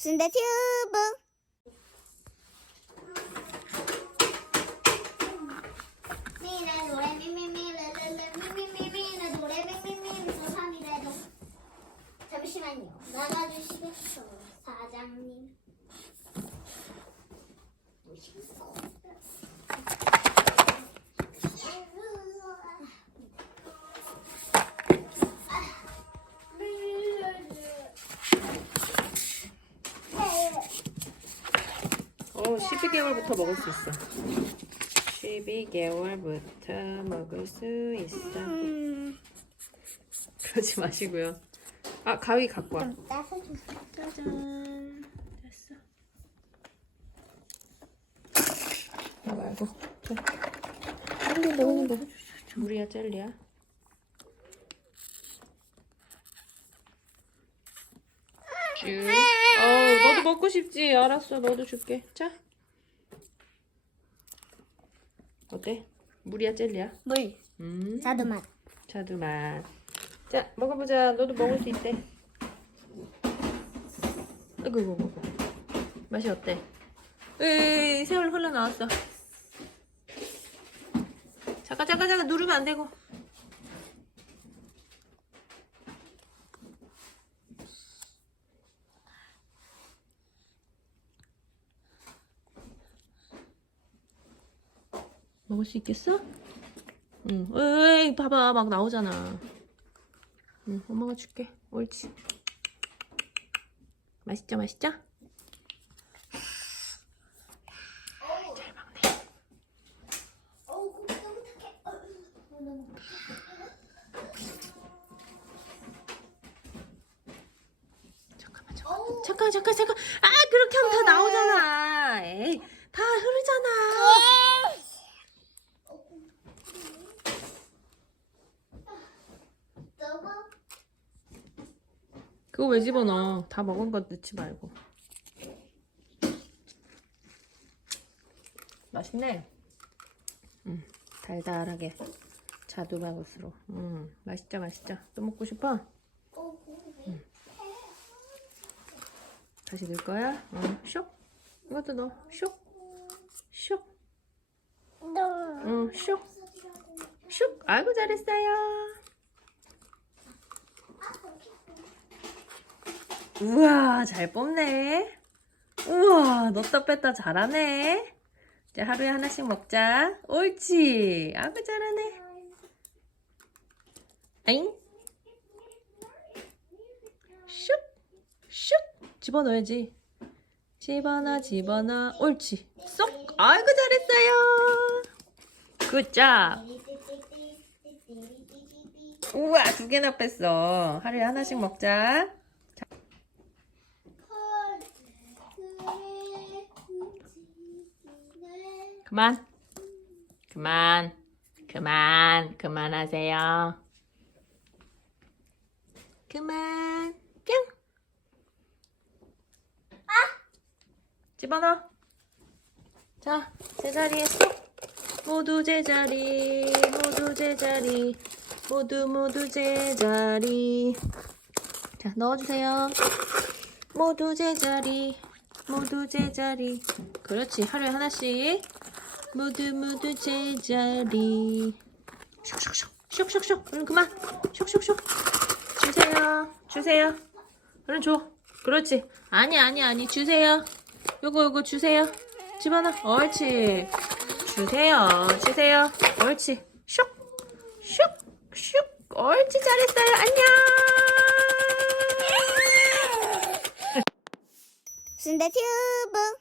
순대 튜브. 나가주시겠어 사장님 어, 12개월부터 먹을 수 있어. 12개월부터 먹을 수 있어. 음, 그러지 마시고요. 아, 가위 갖고 와. 좀 따서주세요 짜잔. 됐어. 이거 말고. 자. 흘린다, 흘린다. 물이야, 젤리야? 쭉. 어, 너도 먹고 싶지? 알았어, 너도 줄게. 자. 어때? 물이야, 젤리야? 물 음. 자두 맛 자두 맛. 자, 먹어보자. 너도 먹을 수 있대. 아이고, 아이고, 아이고. 맛이 어때? 으이, 새울 흘러나왔어. 잠깐, 잠깐, 잠깐. 누르면 안 되고. 먹을 수 있겠어? 응. 에이, 봐봐. 막 나오잖아. 응, 엄마가 줄게. 옳지. 맛있죠, 맛있죠? 잠깐, 잠깐, 잠깐. 아, 그렇게 하면 다 나오잖아. 에이, 다 흐르잖아. 그거 왜 집어넣어? 다 먹은 거 넣지 말고. 맛있네. 음, 달달하게 자두밥으로. 음, 맛있죠, 맛있죠. 또 먹고 싶어? 다시 넣을 거야? 어, 쇽. 이것도 넣어. 쇽. 쇽. 응, 쇽. 쇽. 아이고 잘했어요. 우와, 잘 뽑네. 우와, 넣었다 뺐다 잘하네. 이제 하루에 하나씩 먹자. 옳지. 아구 잘하네. 아잉? 슉, 슉. 집어넣어야지. 집어넣어, 집어넣어. 옳지. 쏙. 아이고 잘했어요. 굿잡. 우와, 두 개나 뺐어. 하루에 하나씩 먹자. 그만. 그만. 그만. 그만하세요. 그만. 뿅. 아! 집어넣어. 자, 제자리에 쏙. 모두 제자리. 모두 제자리. 모두 모두 제자리. 자, 넣어주세요. 모두 제자리. 모두 제자리. 그렇지. 하루에 하나씩. 모두 모두 제자리. 슉슉슉. 슉슉슉. 응, 그만. 슉슉슉. 주세요. 주세요. 얼른 줘. 그렇지. 아니, 아니, 아니. 주세요. 요거, 요거 주세요. 집어넣어. 옳지. 주세요. 주세요. 옳지. 슉. 슉. 슉. 옳지. 잘했어요. 안녕. 순대 튜브